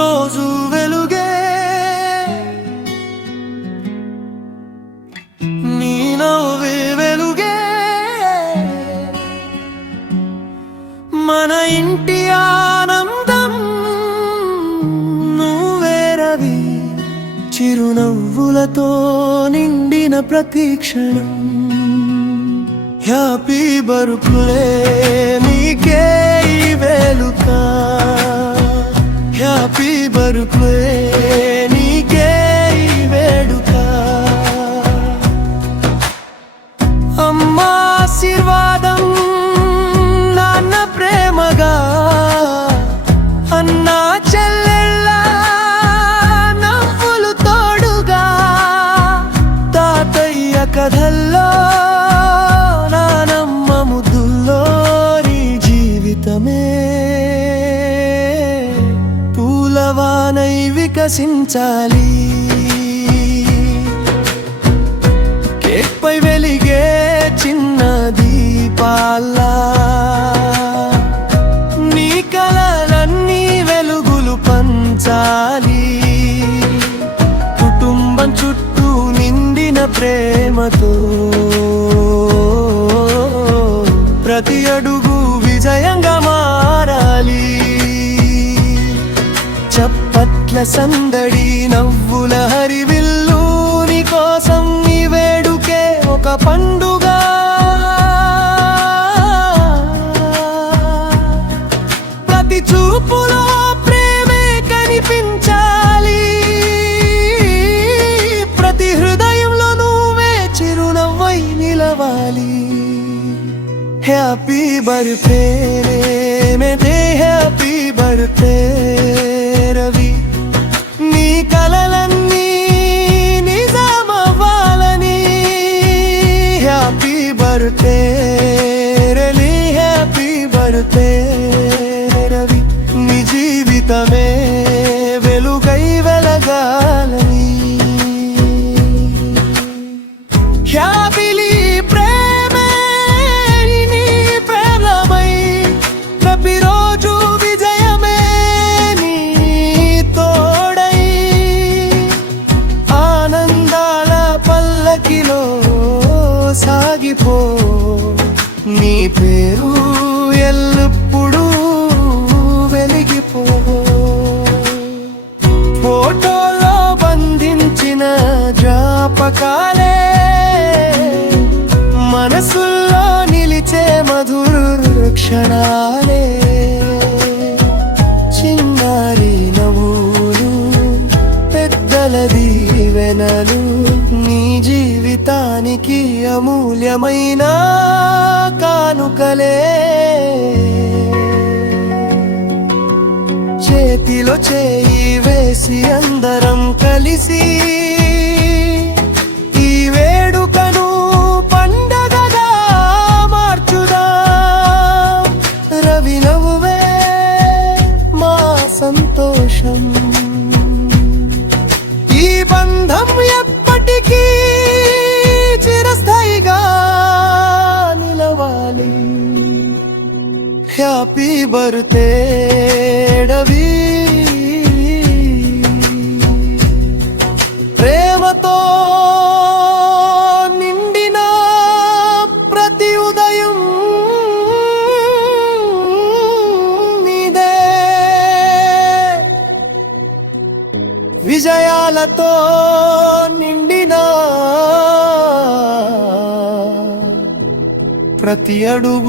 రోజు వెలుగే నీ నవ్వే వెలుగే మన ఇంటి ఆనందం నువ్వే రవి చిరునవ్వులతో నిండిన ప్రతి క్షణం హ్యాపీ బర్త్డే నీకే ఈ వేడుక హ్యాపీ బర్త్డే నీకే ఈ వేడుక అమ్మా ఆశీర్వాదం నాన్న ప్రేమగా అన్నా చెల్లెళ్ళ నవ్వులు తోడుగా తాతయ్య కథల్లో నానమ్మ ముద్దుల్లో నీ జీవితమే పూలవానై వికసించాలి కేక్ పై వెలిగే చిన్న దీపాల్లా నీ కలలన్నీ వెలుగులు పంచాలి కుటుంబం చుట్టూ నిండిన ప్రేమతో ప్రతి అడుగు విజయంగా మారాలి చప్పట్ల సందడి నవ్వుల హరివిల్లు నీ కోసం నీ వేడుకే ఒక పండుగ ప్రతి చూపులో ప్రేమే కనిపించాలి ప్రతి హృదయంలో నువ్వే చిరునవ్వై నిలవాలి హ్యాపీ బర్త్డే మేదే హ్యాపీ బర్త్డే రవి నీ కలలన్నీ నిజమవ్వాలని happy birthday Ravi happy birthday Ravi నీ జీవితమే వెలుగై వెలగాలని హ్యాపీలీ ప్రతిరోజు విజయమే నీ తోడై ఆనందాల పల్లకిలో సాగిపో నీ పేరు ఎల్లప్పుడూ వెలిగిపో ఫోటోలో బంధించిన జ్ఞాపకాలే మనసుల్లో నిలిచే మధుర క్షణాలే చిన్నారి నవ్వులు పెద్దల దీవెనలు నీ జీవితానికి అమూల్యమైన కానుకలే చేతిలో చేయి వేసి అందరం కలిసి ఈ వేడుకను పండగగా మార్చుదా రవి నవ్వే మా సంతోషం ఈ బంధం ఎప్పటికీ చిరస్థాయిగా నిలవాలి హ్యాపీ బర్త్డే రవి ప్రేమతో నిండిన ప్రతి ఉదయం నీదే విజయాలతో నిండిన ప్రతి అడుగు